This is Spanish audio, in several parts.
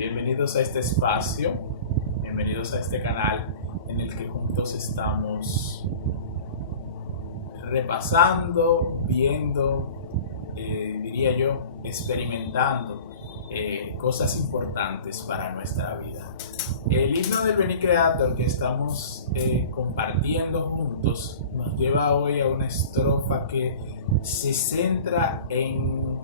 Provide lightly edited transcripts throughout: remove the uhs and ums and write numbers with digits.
Bienvenidos a este espacio, bienvenidos a este canal en el que juntos estamos repasando, viendo, diría yo, experimentando cosas importantes para nuestra vida. El himno del Veni Creator que estamos compartiendo juntos nos lleva hoy a una estrofa que se centra en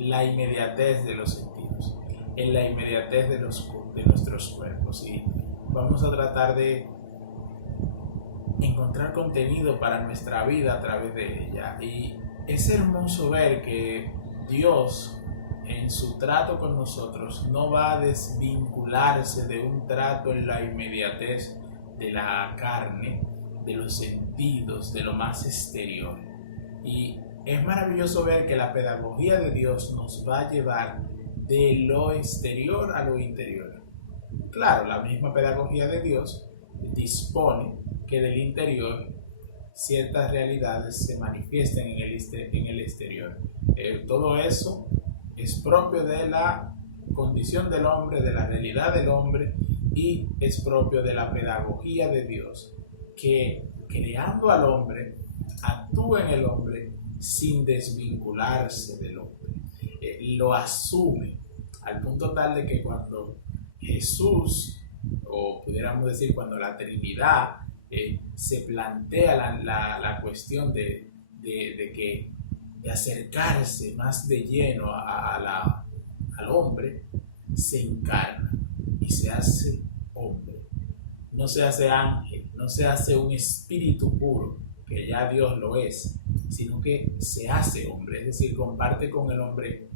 la inmediatez de los sentidos, en la inmediatez de nuestros cuerpos, y vamos a tratar de encontrar contenido para nuestra vida a través de ella. Y es hermoso ver que Dios en su trato con nosotros no va a desvincularse de un trato en la inmediatez de la carne, de los sentidos, de lo más exterior. Y es maravilloso ver que la pedagogía de Dios nos va a llevar de lo exterior a lo interior. Claro, la misma pedagogía de Dios dispone que del interior ciertas realidades se manifiesten en el exterior. Todo eso es propio de la condición del hombre, de la realidad del hombre, y es propio de la pedagogía de Dios, que creando al hombre, actúa en el hombre sin desvincularse del hombre. Lo asume al punto tal de que cuando Jesús, o pudiéramos decir cuando la Trinidad se plantea la cuestión de acercarse más de lleno al hombre, se encarna y se hace hombre. No se hace ángel, no se hace un espíritu puro, que ya Dios lo es, sino que se hace hombre, es decir, comparte con el hombre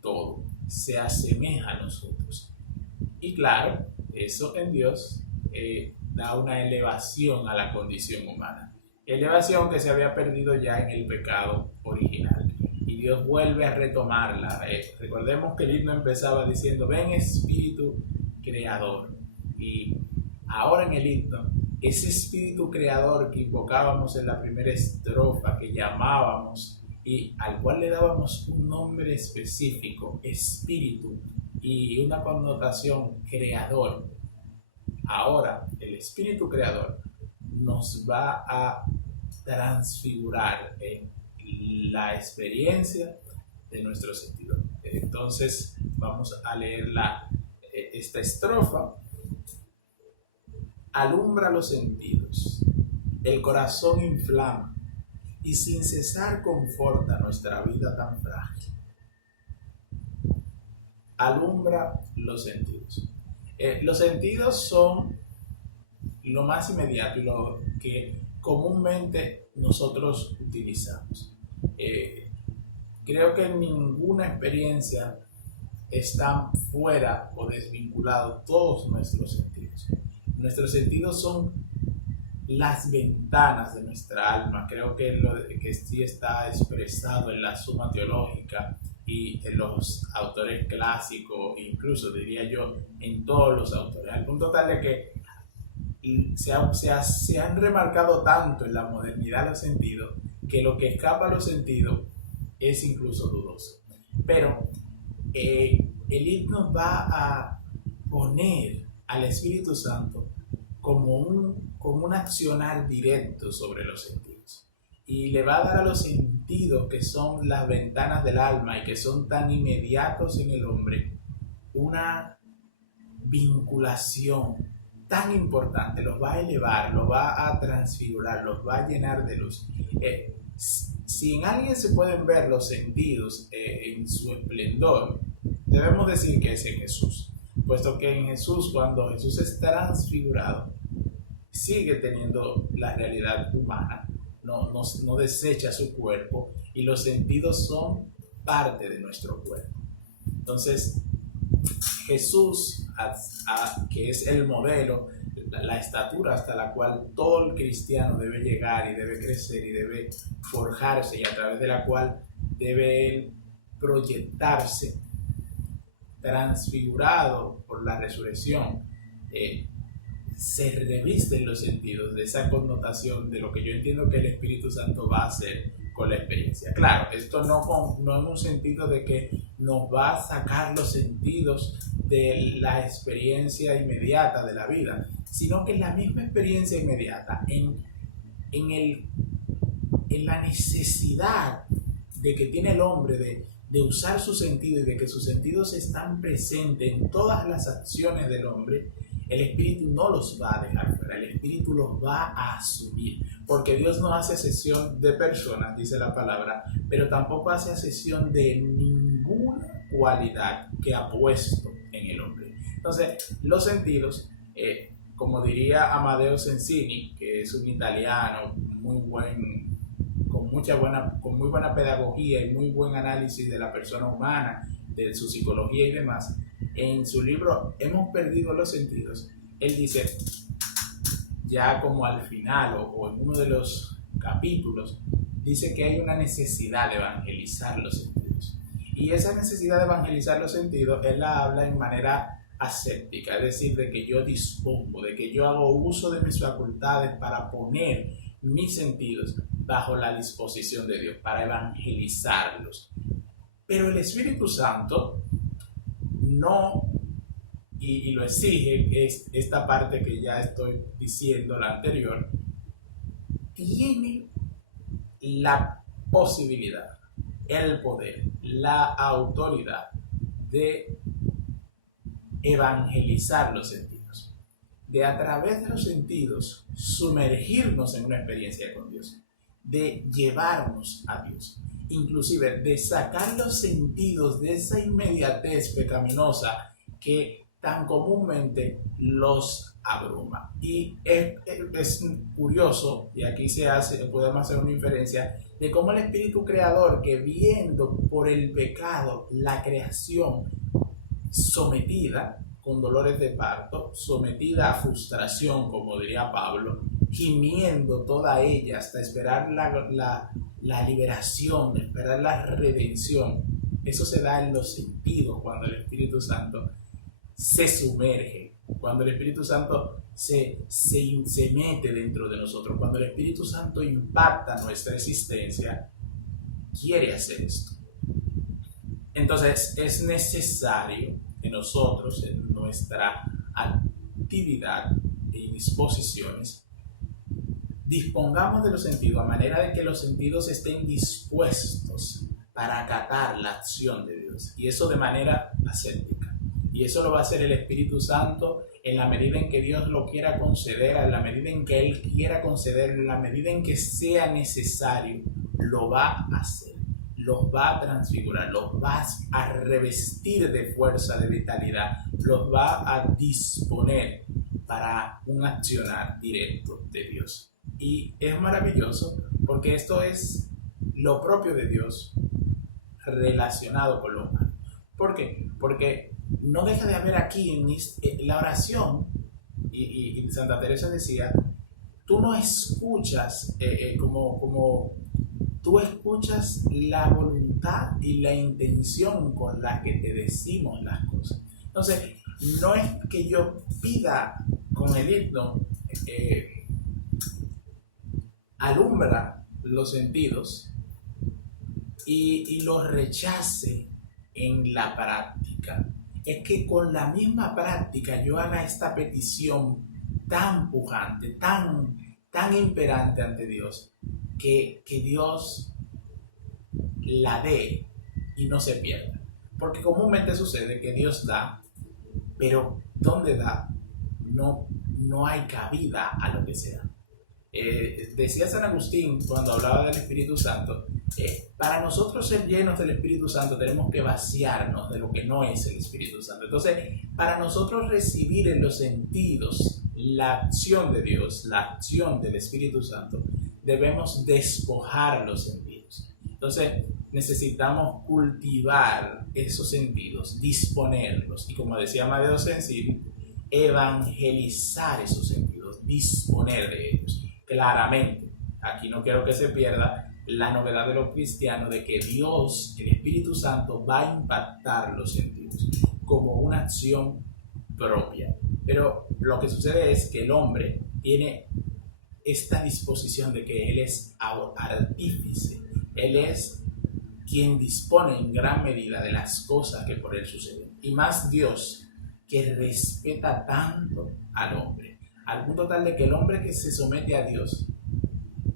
todo, se asemeja a nosotros. Y claro, eso en Dios da una elevación a la condición humana, elevación que se había perdido ya en el pecado original, y Dios vuelve a retomarla. Recordemos que el himno empezaba diciendo: ven Espíritu Creador, y ahora en el himno, ese Espíritu Creador que invocábamos en la primera estrofa, que llamábamos y al cual le dábamos un nombre específico, Espíritu, y una connotación creador, ahora el Espíritu Creador nos va a transfigurar en la experiencia de nuestro sentido. Entonces vamos a leer esta estrofa. Alumbra los sentidos, el corazón inflama y sin cesar conforta nuestra vida tan frágil. Alumbra los sentidos. Los sentidos son lo más inmediato y lo que comúnmente nosotros utilizamos. Creo que ninguna experiencia está fuera o desvinculado todos nuestros sentidos. Nuestros sentidos son las ventanas de nuestra alma. Creo que que sí está expresado en la Suma Teológica y en los autores clásicos, incluso diría yo en todos los autores, al punto tal de que se han remarcado tanto en la modernidad los sentidos, que lo que escapa a los sentidos es incluso dudoso. Pero el himno va a poner al Espíritu Santo como un accionar directo sobre los sentidos, y le va a dar a los sentidos, que son las ventanas del alma y que son tan inmediatos en el hombre, una vinculación tan importante. Los va a elevar, los va a transfigurar, los va a llenar de luz. Si en alguien se pueden ver los sentidos en su esplendor, debemos decir que es en Jesús, puesto que en Jesús, cuando Jesús es transfigurado, sigue teniendo la realidad humana, no desecha su cuerpo, y los sentidos son parte de nuestro cuerpo. Entonces, Jesús, que es el modelo, la estatura hasta la cual todo el cristiano debe llegar y debe crecer y debe forjarse, y a través de la cual debe proyectarse, transfigurado por la resurrección, se revisten los sentidos de esa connotación de lo que yo entiendo que el Espíritu Santo va a hacer con la experiencia. Claro, esto no en un sentido de que nos va a sacar los sentidos de la experiencia inmediata de la vida, sino que la misma experiencia inmediata, en la necesidad de que tiene el hombre de usar su sentido y de que sus sentidos están presentes en todas las acciones del hombre, el Espíritu no los va a dejar fuera, el Espíritu los va a asumir, porque Dios no hace acepción de personas, dice la palabra, pero tampoco hace acepción de ninguna cualidad que ha puesto en el hombre. Entonces, los sentidos, como diría Amadeo Sensini, que es un italiano con muy buena pedagogía y muy buen análisis de la persona humana, de su psicología y demás, en su libro Hemos perdido los sentidos, él dice, ya como al final o en uno de los capítulos, dice que hay una necesidad de evangelizar los sentidos. Y esa necesidad de evangelizar los sentidos, él la habla en manera aséptica, es decir, de que yo dispongo, de que yo hago uso de mis facultades para poner mis sentidos bajo la disposición de Dios, para evangelizarlos. Pero el Espíritu Santo no, y lo exige, es esta parte que ya estoy diciendo, la anterior, tiene la posibilidad, el poder, la autoridad de evangelizar los sentidos, de a través de los sentidos sumergirnos en una experiencia con Dios, de llevarnos a Dios, inclusive de sacar los sentidos de esa inmediatez pecaminosa que tan comúnmente los abruma. Y es curioso, y aquí podemos hacer una inferencia de cómo el Espíritu Creador, que viendo por el pecado la creación sometida con dolores de parto, sometida a frustración, como diría Pablo, gimiendo toda ella hasta esperar la liberación, esperar la redención. Eso se da en los sentidos cuando el Espíritu Santo se sumerge, cuando el Espíritu Santo se mete dentro de nosotros, cuando el Espíritu Santo impacta nuestra existencia, quiere hacer esto. Entonces es necesario que nosotros en nuestra actividad y disposiciones dispongamos de los sentidos a manera de que los sentidos estén dispuestos para acatar la acción de Dios, y eso de manera ascética. Y eso lo va a hacer el Espíritu Santo en la medida en que Dios lo quiera conceder, en la medida en que Él quiera concederlo, en la medida en que sea necesario, lo va a hacer. Los va a transfigurar, los va a revestir de fuerza, de vitalidad, los va a disponer para un accionar directo de Dios. Y es maravilloso porque esto es lo propio de Dios relacionado con lo humano. ¿Por qué? Porque no deja de haber aquí en la oración, y Santa Teresa decía, tú no escuchas como tú escuchas la voluntad y la intención con la que te decimos las cosas. Entonces, no es que yo pida con el himno, alumbra los sentidos y los rechace en la práctica. Es que con la misma práctica yo haga esta petición tan pujante, tan imperante ante Dios, que Dios la dé y no se pierda. Porque comúnmente sucede que Dios da, pero donde da no hay cabida a lo que sea. Decía San Agustín cuando hablaba del Espíritu Santo, para nosotros ser llenos del Espíritu Santo tenemos que vaciarnos de lo que no es el Espíritu Santo. Entonces, para nosotros recibir en los sentidos la acción de Dios, la acción del Espíritu Santo, debemos despojar los sentidos. Entonces, necesitamos cultivar esos sentidos, disponerlos, y como decía Amadeo Sensini, evangelizar esos sentidos, disponer de ellos. Claramente, aquí no quiero que se pierda la novedad de los cristianos de que Dios, el Espíritu Santo, va a impactar los sentidos como una acción propia. Pero lo que sucede es que el hombre tiene esta disposición de que él es artífice Él es quien dispone en gran medida de las cosas que por Él suceden. Y más Dios, que respeta tanto al hombre, al punto tal de que el hombre que se somete a Dios,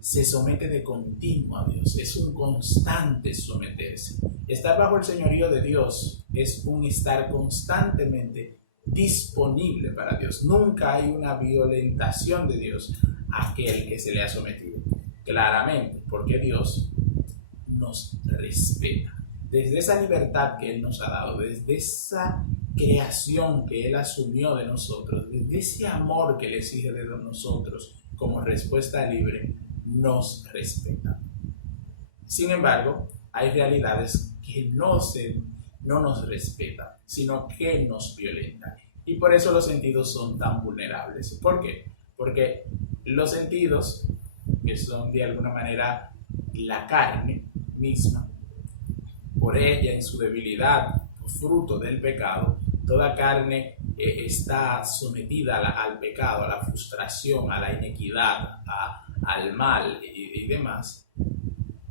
se somete de continuo a Dios, es un constante someterse. Estar bajo el señorío de Dios es un estar constantemente disponible para Dios. Nunca hay una violentación de Dios a aquel que se le ha sometido. Claramente, porque Dios nos respeta. Desde esa libertad que Él nos ha dado, desde esa creación que Él asumió de nosotros, desde ese amor que Él exige de nosotros como respuesta libre, nos respeta. Sin embargo, hay realidades que no nos respetan, sino que nos violentan. Y por eso los sentidos son tan vulnerables. ¿Por qué? Porque los sentidos, que son de alguna manera la carne misma, por ella en su debilidad, fruto del pecado, toda carne está sometida al pecado, a la frustración, a la inequidad, al mal y demás,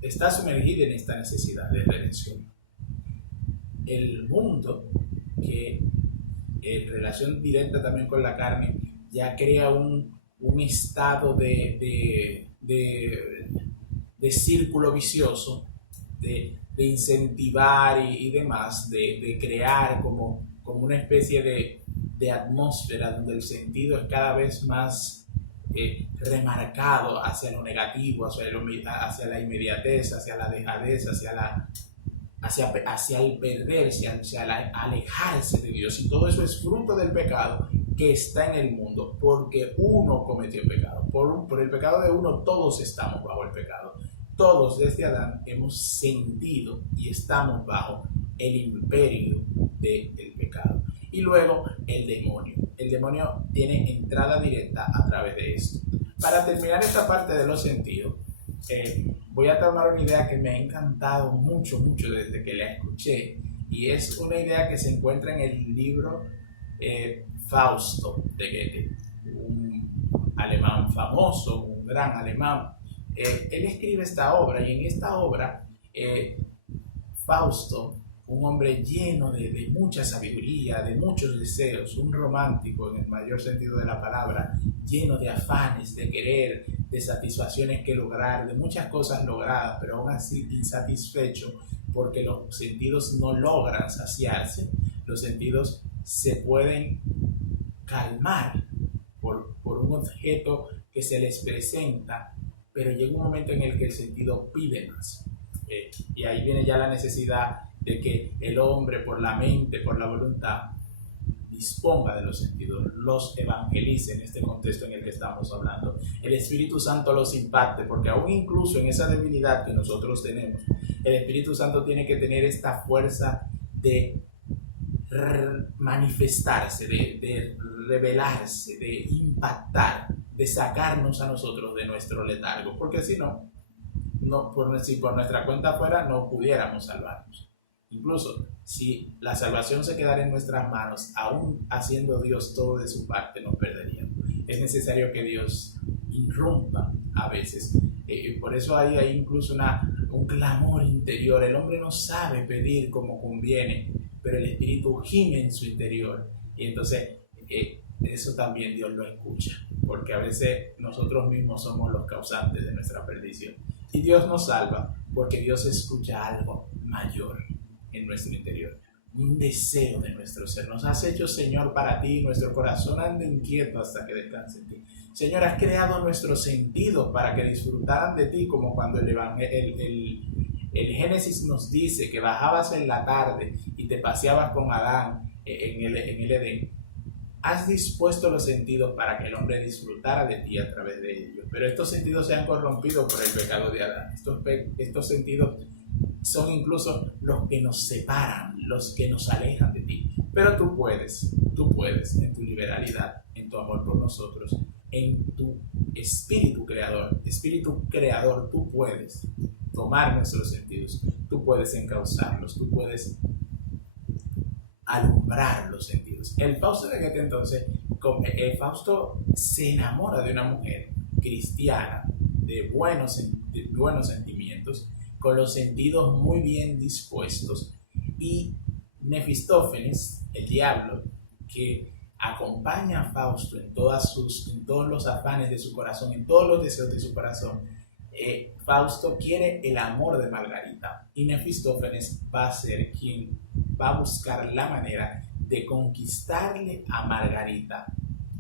está sumergida en esta necesidad de redención. El mundo, que en relación directa también con la carne, ya crea un estado de círculo vicioso, de incentivar y demás, de crear como una especie de atmósfera donde el sentido es cada vez más remarcado hacia lo negativo, hacia la inmediatez, hacia la dejadez, hacia el perderse, hacia el alejarse de Dios. Y todo eso es fruto del pecado que está en el mundo, porque uno cometió pecado. Por el pecado de uno todos estamos bajo el pecado. Todos desde Adán hemos sentido y estamos bajo el imperio del pecado. Y luego el demonio. El demonio tiene entrada directa a través de esto. Para terminar esta parte de los sentidos, voy a tomar una idea que me ha encantado mucho desde que la escuché. Y es una idea que se encuentra en el libro Fausto de Goethe, un alemán famoso, un gran alemán. Él escribe esta obra, y en esta obra Fausto, un hombre lleno de mucha sabiduría, de muchos deseos, un romántico en el mayor sentido de la palabra, lleno de afanes, de querer, de satisfacciones que lograr, de muchas cosas logradas, pero aún así insatisfecho porque los sentidos no logran saciarse. Los sentidos se pueden calmar por un objeto que se les presenta, pero llega un momento en el que el sentido pide más. Y ahí viene ya la necesidad de que el hombre, por la mente, por la voluntad, disponga de los sentidos, los evangelice en este contexto en el que estamos hablando. El Espíritu Santo los impacte, porque aún incluso en esa debilidad que nosotros tenemos, el Espíritu Santo tiene que tener esta fuerza de manifestarse, de revelarse, de impactar, de sacarnos a nosotros de nuestro letargo, porque si no, si por nuestra cuenta fuera no pudiéramos salvarnos. Incluso si la salvación se quedara en nuestras manos, aún haciendo Dios todo de su parte, nos perderíamos. Es necesario que Dios irrumpa a veces. Por eso hay incluso un clamor interior. El hombre no sabe pedir como conviene, pero el Espíritu gime en su interior. Y entonces eso también Dios lo escucha, porque a veces nosotros mismos somos los causantes de nuestra perdición. Y Dios nos salva porque Dios escucha algo mayor en nuestro interior, un deseo de nuestro ser. Nos has hecho, Señor, para ti, nuestro corazón anda inquieto hasta que descanse en ti. Señor, has creado nuestros sentidos para que disfrutaran de ti, como cuando el Génesis nos dice que bajabas en la tarde y te paseabas con Adán en el Edén. Has dispuesto los sentidos para que el hombre disfrutara de ti a través de ellos, pero estos sentidos se han corrompido por el pecado de Adán. Estos sentidos son incluso los que nos separan, los que nos alejan de ti. Pero tú puedes en tu liberalidad, en tu amor por nosotros, en tu espíritu creador, tú puedes tomar nuestros sentidos, tú puedes encauzarlos, tú puedes alumbrar los sentidos. El Fausto de Goethe, entonces, Fausto se enamora de una mujer cristiana de buenos sentimientos, con los sentidos muy bien dispuestos. Y Mefistófeles, el diablo, que acompaña a Fausto en todos los afanes de su corazón, en todos los deseos de su corazón, Fausto quiere el amor de Margarita y Mefistófeles va a ser quien va a buscar la manera de conquistarle a Margarita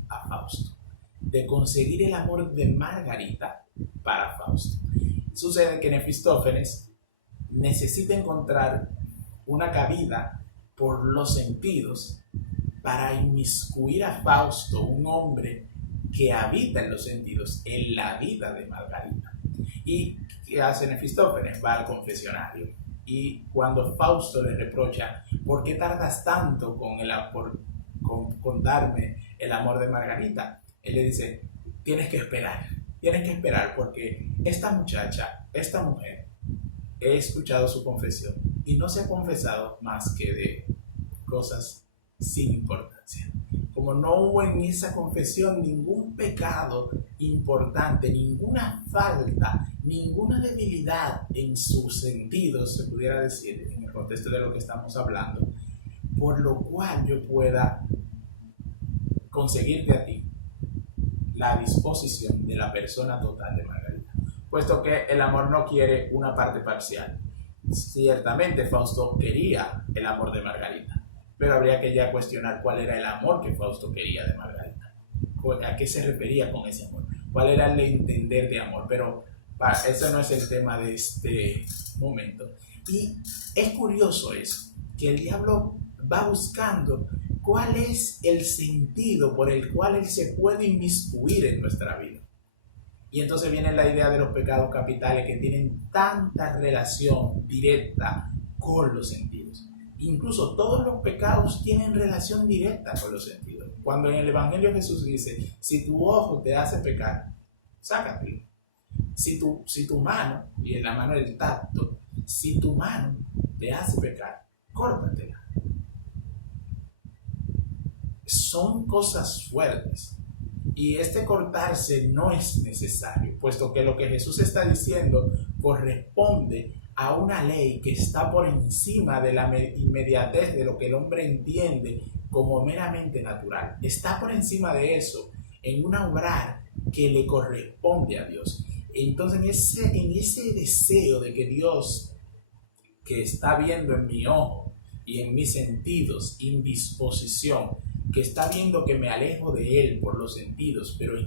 a Fausto, de conseguir el amor de Margarita para Fausto. Sucede que Mefistófeles necesita encontrar una cabida por los sentidos para inmiscuir a Fausto, un hombre que habita en los sentidos, en la vida de Margarita. ¿Y qué hace Mefistófeles? Va al confesionario. Y cuando Fausto le reprocha, ¿por qué tardas tanto con darme el amor de Margarita? Él le dice, tienes que esperar porque esta mujer, he escuchado su confesión y no se ha confesado más que de cosas sin importancia. Como no hubo en esa confesión ningún pecado importante, ninguna falta, ninguna debilidad en sus sentidos, se pudiera decir, en el contexto de lo que estamos hablando, por lo cual yo pueda conseguirte a ti la disposición de la persona total de Margarita, puesto que el amor no quiere una parte parcial. Ciertamente Fausto quería el amor de Margarita, pero habría que ya cuestionar cuál era el amor que Fausto quería de Margarita, a qué se refería con ese amor, cuál era el entender de amor, pero ese no es el tema de este momento. Y es curioso eso, que el diablo va buscando cuál es el sentido por el cual él se puede inmiscuir en nuestra vida. Y entonces viene la idea de los pecados capitales que tienen tanta relación directa con los sentidos. Incluso todos los pecados tienen relación directa con los sentidos. Cuando en el Evangelio Jesús dice, si tu ojo te hace pecar, sácatelo. Si tu mano, y en la mano del tacto, si tu mano te hace pecar, córtatela. Son cosas fuertes. Y este cortarse no es necesario, puesto que lo que Jesús está diciendo corresponde a una ley que está por encima de la inmediatez de lo que el hombre entiende como meramente natural. Está por encima de eso, en un obrar que le corresponde a Dios. Entonces, en ese deseo de que Dios, que está viendo en mi ojo y en mis sentidos, indisposición, que está viendo que me alejo de Él por los sentidos, pero